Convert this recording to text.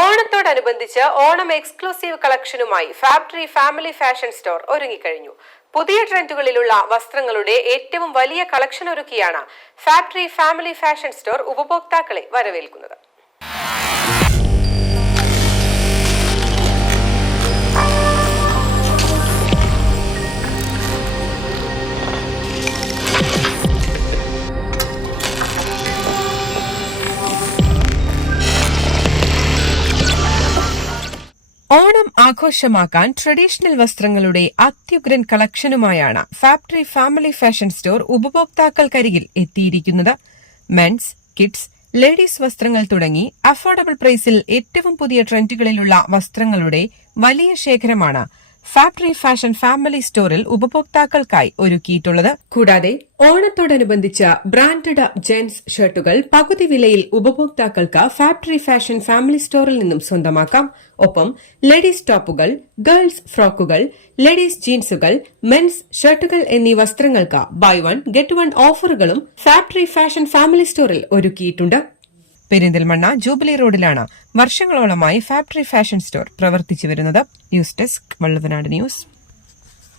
ഓണത്തോടനുബന്ധിച്ച് ഓണം എക്സ്ക്ലൂസീവ് കളക്ഷനുമായി factory family fashion store ഒരുങ്ങിക്കഴിഞ്ഞു. പുതിയ ട്രെൻഡുകളിലുള്ള വസ്ത്രങ്ങളുടെ ഏറ്റവും വലിയ കളക്ഷൻ ഒരുക്കിയാണ് ഫാക്ടറി ഫാമിലി ഫാഷൻ സ്റ്റോർ ഉപഭോക്താക്കളെ വരവേൽക്കുന്നത്. ഓണം ആഘോഷമാക്കാൻ ട്രഡീഷണൽ വസ്ത്രങ്ങളുടെ അത്യുഗ്രൻ കളക്ഷനുമായാണ് ഫാക്ടറി ഫാമിലി ഫാഷൻ സ്റ്റോർ ഉപഭോക്താക്കൾക്കരികിൽ എത്തിയിരിക്കുന്നത്. മെൻസ്, കിഡ്സ്, ലേഡീസ് വസ്ത്രങ്ങൾ തുടങ്ങി അഫോർഡബിൾ പ്രൈസിൽ ഏറ്റവും പുതിയ ട്രെൻഡുകളിലുള്ള വസ്ത്രങ്ങളുടെ വലിയ ശേഖരമാണ് ഫാക്ടറി ഫാഷൻ ഫാമിലി സ്റ്റോറിൽ ഉപഭോക്താക്കൾക്കായി ഒരുക്കിയിട്ടുള്ളത്. കൂടാതെ ഓണത്തോടനുബന്ധിച്ച ബ്രാൻഡഡ് ജെൻസ് ഷർട്ടുകൾ പകുതി വിലയിൽ ഉപഭോക്താക്കൾക്ക് ഫാക്ടറി ഫാഷൻ ഫാമിലി സ്റ്റോറിൽ നിന്നും സ്വന്തമാക്കാം. ഒപ്പം ലേഡീസ് ടോപ്പുകൾ, ഗേൾസ് ഫ്രോക്കുകൾ, ലേഡീസ് ജീൻസുകൾ, മെൻസ് ഷർട്ടുകൾ എന്നീ വസ്ത്രങ്ങൾക്ക് ബൈ വൺ ഗെറ്റ് വൺ ഓഫറുകളും ഫാക്ടറി ഫാഷൻ ഫാമിലി സ്റ്റോറിൽ ഒരുക്കിയിട്ടുണ്ട്. പെരിന്തൽമണ്ണ ജൂബിലി റോഡിലാണ് വർഷങ്ങളോളമായി ഫാക്ടറി ഫാഷൻ സ്റ്റോർ പ്രവർത്തിച്ചു വരുന്നത്. News desk Valluvanad news.